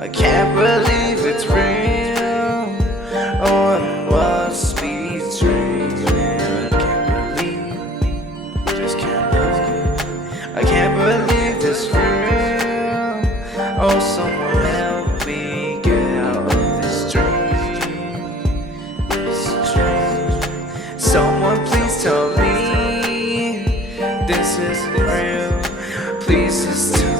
I can't believe it's real, or it must be dreaming. I can't believe, just can't believe. I can't believe this real. Oh, someone help me get out of this dream, this dream. Someone please tell me this isn't real. Please just tell me.